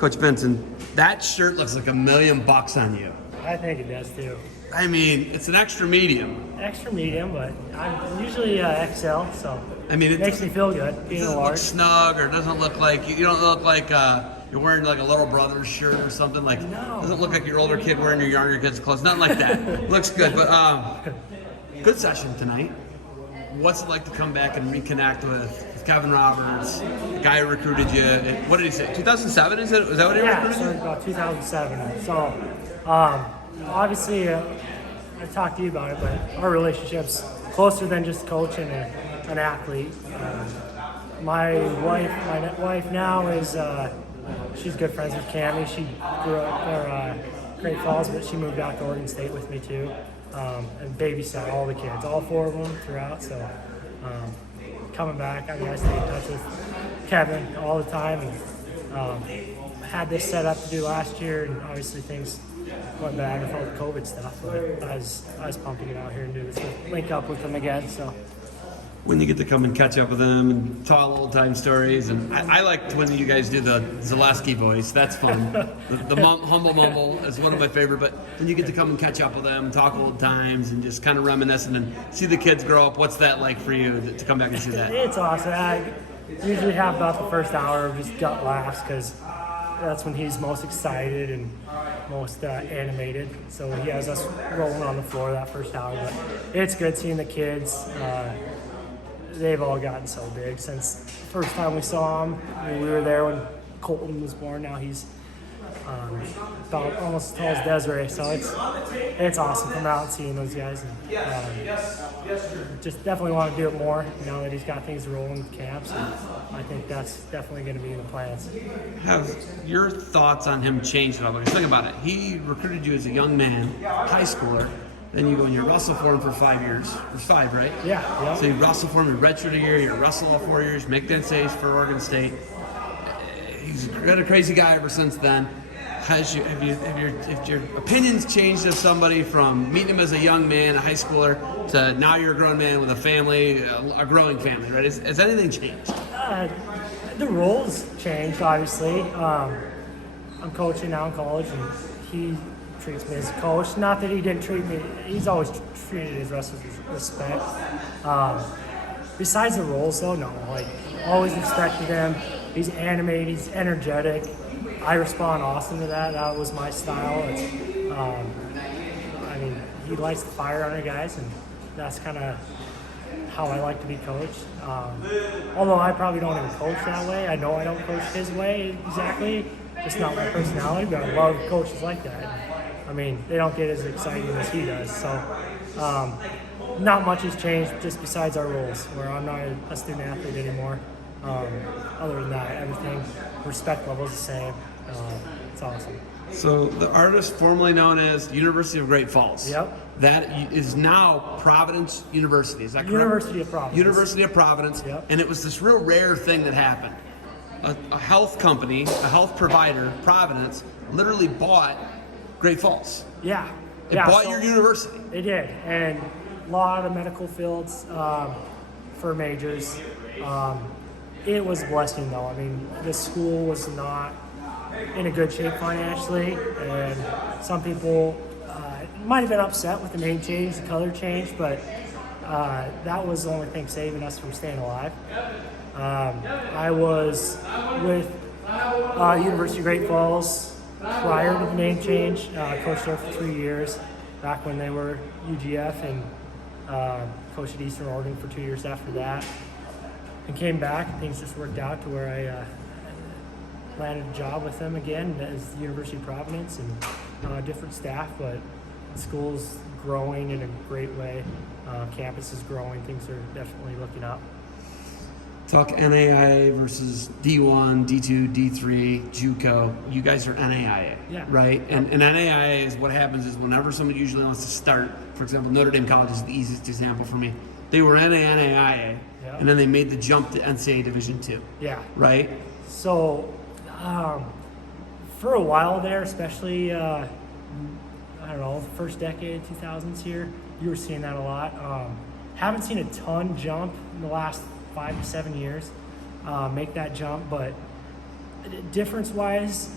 Coach Vinson, that shirt looks like $1 million on you. I think it does too. I mean, it's an extra medium. Extra medium, but I'm usually XL, so I mean, it makes me feel good It being a doesn't look large. snug, or it doesn't look like you don't look like you're wearing like a little brother's shirt or something. Like, No. It doesn't look like your older kid wearing your younger kid's clothes. Nothing like that. Looks good, but good session tonight. What's it like to come back and reconnect with Kevin Roberts, the guy who recruited you? What did he say? 2007 is it? Was that what he Yeah, recruited so you? about 2007. So obviously, I talked to you about it, but our relationship's closer than just coach and an athlete. My wife now is she's good friends with Cammie. She grew up in Great Falls, but she moved out to Oregon State with me too, and babysat all the kids, all 4 of them throughout. So coming back, I mean, I stay in touch with Kevin all the time, and had this set up to do last year, and obviously things went bad with all the COVID stuff. But I was pumping it out here and do this, link up with them again. So. When you get to come and catch up with them and tell old time stories, and I liked when you guys do the Zaleski voice. That's fun. the humble mumble is one of my favorite. But when you get to come and catch up with them, talk old times, and just kind of reminisce, and then see the kids grow up. What's that like for you to come back and see that? It's awesome. I usually have about the first hour of just gut laughs because that's when he's most excited and most animated. So he has us rolling on the floor that first hour. But it's good seeing the kids. They've all gotten so big since the first time we saw them. I mean, we were there when Colton was born. Now he's about almost as tall as Desiree. So it's awesome coming out and seeing those guys. And, just definitely want to do it more now that he's got things rolling with camps. And I think that's definitely going to be in the plans. Have your thoughts on him changed at all? Because think about it. He recruited you as a young man, high schooler. Then you go and you wrestle for him for 5 years. There's 5, right? Yeah. So you wrestle for him, you redshirt a year, you wrestle all 4 years, make the NCAAs for Oregon State. He's been a crazy guy ever since then. Have your opinions changed of somebody from meeting him as a young man, a high schooler, to now you're a grown man with a family, a growing family, right? Has anything changed? The roles changed, obviously. I'm coaching now in college, and he treats me as a coach. Not that he didn't treat me, he's always treated his wrestlers with respect. Besides the roles though, no, like always respected him. He's animated, he's energetic. I respond awesome to that. That was my style. I mean, he lights the fire under guys, and that's kind of how I like to be coached. Although I probably don't even coach that way. I know I don't coach his way exactly. Just not my personality, but I love coaches like that. I mean, they don't get as exciting as he does. So not much has changed just besides our roles, where I'm not a student athlete anymore. Other than that, everything, respect level is the same. It's awesome. So the artist formerly known as University of Great Falls. Yep. That is now Providence University. Is that correct? University of Providence. University of Providence. Yep. And it was this real rare thing that happened. A health company, a health provider, Providence, literally bought Great Falls. Yeah. It bought your university. They did, and a lot of medical fields for majors. It was a blessing, though. I mean, the school was not in a good shape financially, and some people might have been upset with the name change, the color change, but that was the only thing saving us from staying alive. I was with University of Great Falls prior to the name change. Coached there for 3 years, back when they were UGF, and coached at Eastern Oregon for 2 years after that. And came back, and things just worked out to where I landed a job with them again as the University of Providence, and different staff, but the school's growing in a great way. Campus is growing, things are definitely looking up. Talk NAIA versus D1, D2, D3, JUCO. You guys are NAIA, Yeah. right? And NAIA is what happens is whenever somebody usually wants to start, for example, Notre Dame College is the easiest example for me. They were NAIA, Yeah. and then they made the jump to NCAA Division II, Yeah. right? So, for a while there, especially, I don't know, the first decade, 2000s here, you were seeing that a lot. Haven't seen a ton jump in the last 5 to 7 years, make that jump, but difference-wise,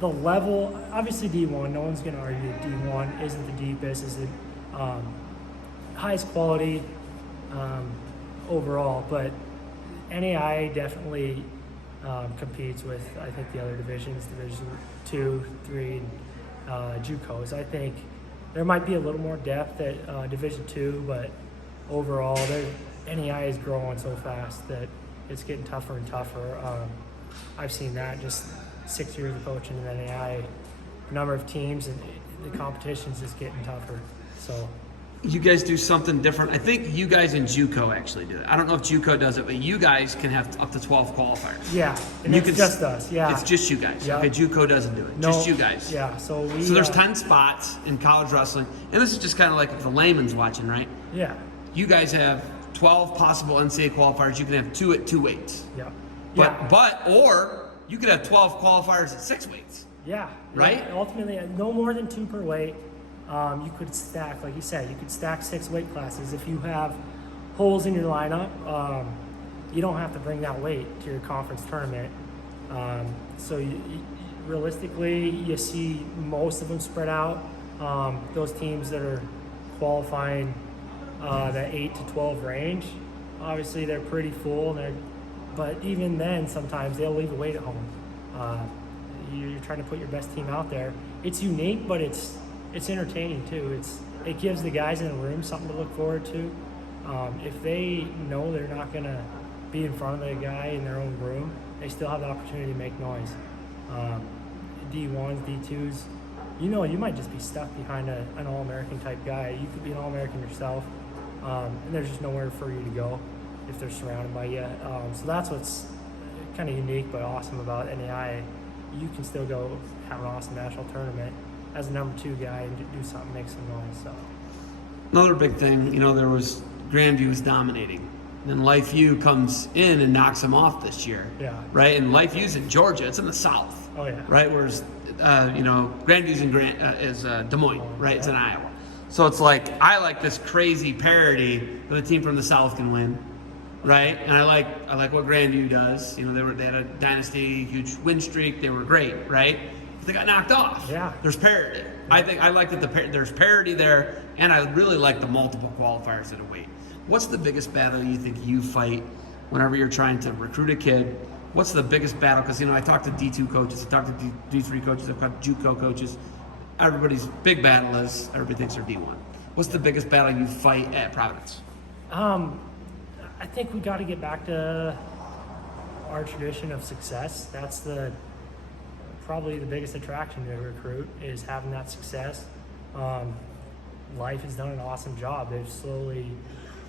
the level, obviously D1, no one's going to argue that D1 isn't the deepest, isn't highest quality overall, but NAI definitely competes with, I think, the other divisions, Division 2, 3, and JUCOs. I think there might be a little more depth at Division 2, but overall, NAI is growing so fast that it's getting tougher and tougher. I've seen that just 6 years of coaching in NAI, number of teams, and the competition's just getting tougher. So you guys do something different. I think you guys in JUCO actually do it. I don't know if JUCO does it, but you guys can have up to 12 qualifiers. Yeah, and it's just us. Yeah, it's just you guys. Yep. Okay, JUCO doesn't do it. No, just you guys. Yeah, so there's 10 spots in college wrestling, and this is just kind of like if the layman's watching, right? Yeah. You guys have 12 possible NCAA qualifiers. You can have 2 at 2 weights. Yeah. Or you could have 12 qualifiers at 6 weights. Yeah. Right? Yeah, ultimately, no more than 2 per weight. You could stack, like you said, you could stack 6 weight classes. If you have holes in your lineup, you don't have to bring that weight to your conference tournament. So realistically, you see most of them spread out. Those teams that are qualifying the 8 to 12 range, obviously they're pretty full. But even then, sometimes they'll leave a weight at home. You're trying to put your best team out there. It's unique, but it's entertaining too. It gives the guys in the room something to look forward to. If they know they're not going to be in front of the guy in their own room, they still have the opportunity to make noise. D1s, D2s, you might just be stuck behind an All-American type guy. You could be an All-American yourself, and there's just nowhere for you to go if they're surrounded by you. So that's what's kind of unique but awesome about NAI. You can still go have an awesome national tournament as a number 2 guy and do something, make some noise. So another big thing, there was Grandview was dominating. Then Life U comes in and knocks them off this year. Yeah. Right? And Life U's in Georgia. It's in the South. Oh, yeah. Right? Whereas, Grandview's in Des Moines. Right? Yeah. It's in Iowa. So it's like, I like this crazy parity that a team from the South can win. Right? And I like what Grandview does. They had a dynasty, huge win streak. They were great. Right? But they got knocked off. Yeah. There's parity. Yeah. I like that there's parity there, and I really like the multiple qualifiers at a weight. What's the biggest battle you think you fight whenever you're trying to recruit a kid? What's the biggest battle? Because, I talk to D2 coaches, I talk to D3 coaches, I've got JUCO coaches. Everybody's big battle is everybody thinks they're D1. What's the biggest battle you fight at Providence? I think we got to get back to our tradition of success. That's probably the biggest attraction to a recruit is having that success. Life has done an awesome job. They've slowly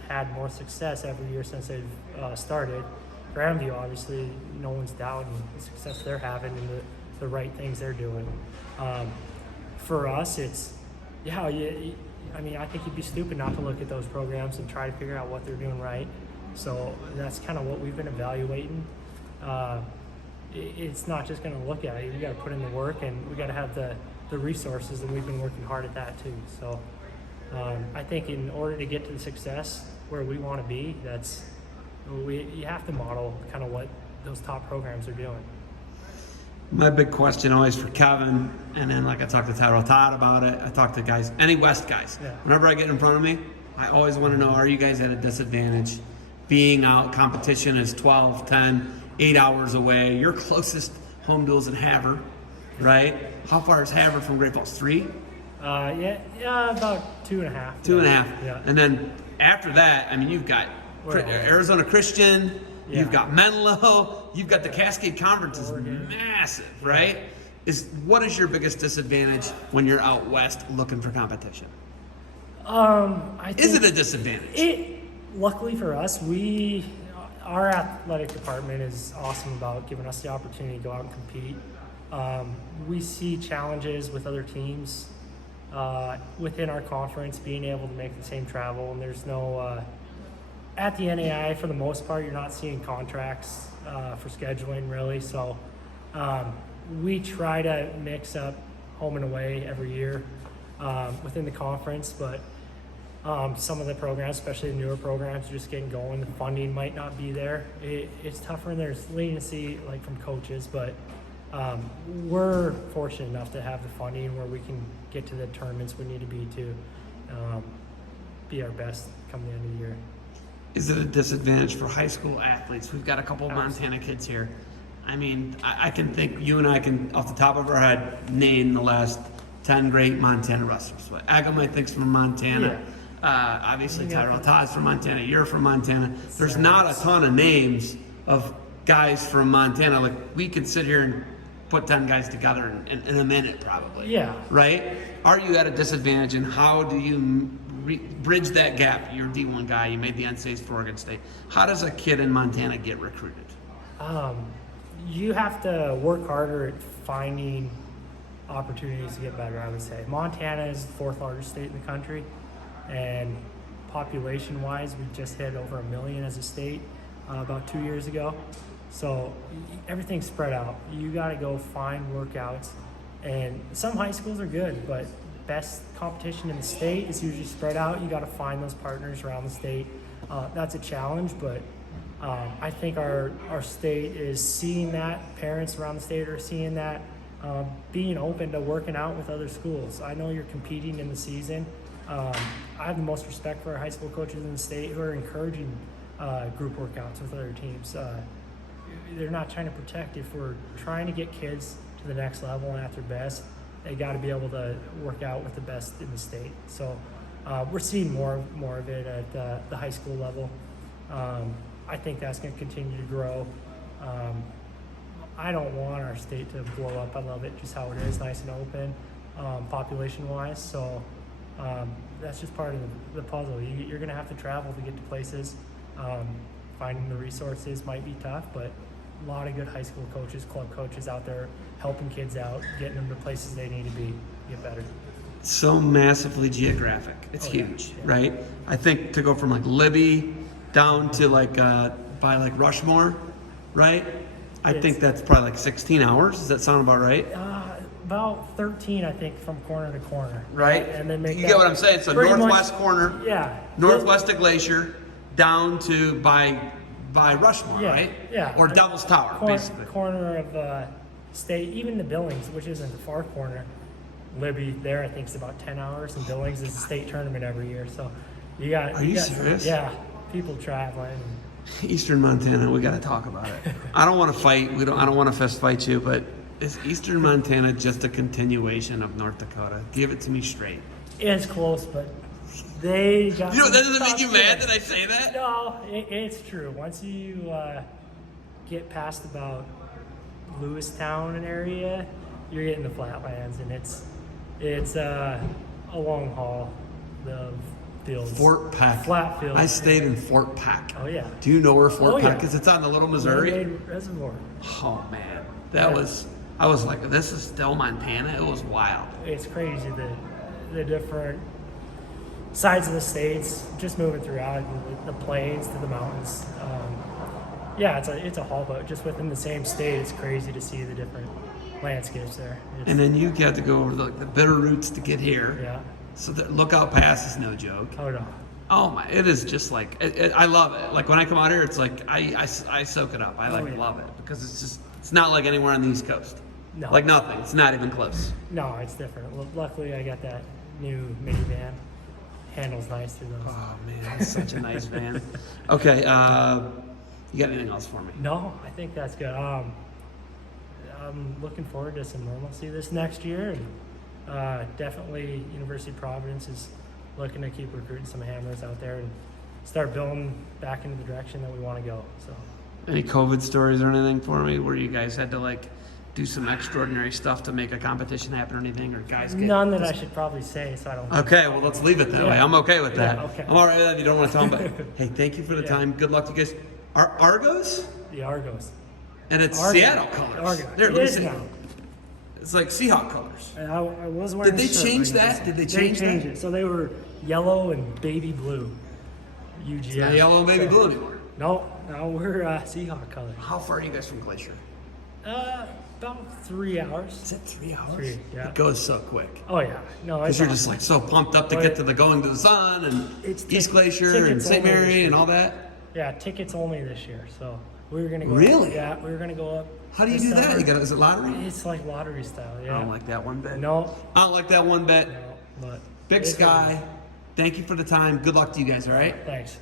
had more success every year since they've started. Grandview, obviously, no one's doubting the success they're having and the right things they're doing. For us, I think you'd be stupid not to look at those programs and try to figure out what they're doing right. So that's kind of what we've been evaluating. It's not just going to look at it. We got to put in the work, and we got to have the resources, and we've been working hard at that too. So I think in order to get to the success where we want to be, you have to model kind of what those top programs are doing. My big question always for Kevin, and then I talk to Tyrell Todd about it. I talk to guys, any West guys. Yeah. Whenever I get in front of me, I always want to know, are you guys at a disadvantage? Being out, competition is 12, 10, 8 hours away. Your closest home duel's in Havre, right? How far is Havre from Great Falls? 3? About 2.5. 2.5. Yeah. And then after that, you've got Arizona Christian, Yeah. you've got Menlo, you've got the Cascade Conference is massive, right? What is your biggest disadvantage when you're out west looking for competition? I think Is it a disadvantage? Luckily for us, our athletic department is awesome about giving us the opportunity to go out and compete. We see challenges with other teams within our conference being able to make the same travel, and there's no at the NAI, for the most part, you're not seeing contracts for scheduling really. So we try to mix up home and away every year within the conference, but some of the programs, especially the newer programs, are just getting going. The funding might not be there. It's tougher, and there's leniency from coaches, but we're fortunate enough to have the funding where we can get to the tournaments we need to be our best come the end of the year. Is it a disadvantage for high school athletes? We've got a couple of Montana kids here. I mean, I can think, you and I can, off the top of our head, name the last 10 great Montana wrestlers. Agam, I think's from Montana. Obviously, Tyrell Todd's from Montana. You're from Montana. There's not a ton of names of guys from Montana. Like, we could sit here and put 10 guys together in a minute, probably. Yeah. Right? Are you at a disadvantage, and how do you bridge that gap? You're a D1 guy. You made the NCAAs for Oregon State. How does a kid in Montana get recruited? You have to work harder at finding opportunities to get better, I would say. Montana is the 4th largest state in the country, and population-wise, we just hit over 1 million as a state about 2 years ago. So everything's spread out. You got to go find workouts, and some high schools are good, but best competition in the state is usually spread out. You got to find those partners around the state. That's a challenge, but I think our state is seeing that. Parents around the state are seeing that, being open to working out with other schools. I know you're competing in the season. I have the most respect for our high school coaches in the state who are encouraging group workouts with other teams. They're not trying to protect. If we're trying to get kids to the next level and at their best, they got to be able to work out with the best in the state. So we're seeing more of it at the high school level. I think that's going to continue to grow. I don't want our state to blow up. I love it just how it is, nice and open, population-wise. So that's just part of the puzzle. You're going to have to travel to get to places. Finding the resources might be tough, but a lot of good high school coaches, club coaches out there helping kids out, getting them to places they need to be, get better. So massively geographic. It's huge, right? I think to go from like Libby down to like by like Rushmore, right? I think that's probably like 16 hours. Does that sound about right? About 13, I think, from corner to corner. Right? And then make you get what I'm saying? So northwest corner, northwest of Glacier, down to by Rushmore, right? Yeah. Or Devil's Tower, basically. Corner of state, even the Billings, which isn't the far corner. Libby there, I think, is about 10 hours, and Billings is a state tournament every year. So you got. Are you serious? Yeah, people traveling. Eastern Montana, we got to talk about it. I don't want to fight. I don't want to fist fight you, but is Eastern Montana just a continuation of North Dakota? Give it to me straight. It's close, but they got. You know, that doesn't make you mad that I say that? No, it's true. Once you get past about Lewistown and area, you're getting the flatlands, and it's a long haul of fields. Fort Peck. Flat fields. I stayed in Fort Peck. Oh yeah. Do you know where Fort Peck is? It's on the Little Missouri. Mermaid Reservoir. Oh man, I was like, this is still Montana. It was wild. It's crazy the different sides of the states, just moving throughout the plains to the mountains. It's a haul, but just within the same state, it's crazy to see the different landscapes there. And then you got to go over the bitter routes to get here. Yeah. So the Lookout Pass is no joke. Oh no. Oh my! It is just like I love it. Like when I come out here, it's like I soak it up. I love it because it's not like anywhere on the East Coast. No. Like nothing. It's not even close. No, it's different. Luckily, I got that new minivan. Handles nice through those. Oh man, it's such a nice van. Okay, you got anything else for me? No, I think that's good. I'm looking forward to some normalcy this next year, and definitely University of Providence is looking to keep recruiting some hammers out there and start building back into the direction that we want to go. So, any COVID stories or anything for me where you guys had to like do some extraordinary stuff to make a competition happen or anything, or guys get none that I should probably say, so I don't. Okay, well let's leave it that way. I'm okay with that. Yeah, okay. I'm all right with that if you don't want to talk about it. Hey, thank you for the time. Good luck to you guys. Argos? The Argos. And it's Argos. Seattle colors. Argos. There, It let me is see. now. It's like Seahawk colors. I was wearing. Did they a shirt change when you that? said Did they it. change They changed that? it. So they were yellow and baby blue. UGF. It's not yellow and baby blue anymore. No, now we're Seahawk colors. How far are you guys from Glacier? About 3 hours. Is it 3 hours? 3, yeah. It goes so quick. Oh yeah, no, Because you're just like so pumped up to get to the Going to the Sun and It's East Glacier tickets and St. only this Mary year. and all that. Yeah, tickets only this year. So we were gonna go. Really? Yeah, we were gonna go up How do you this do that? summer. You got is it lottery? It's like lottery style. I Yeah. don't like that one bit. No. I don't like that one bit. No. But Big it is Sky, what it thank you for the time. Good luck to you guys, all right? is. Thanks.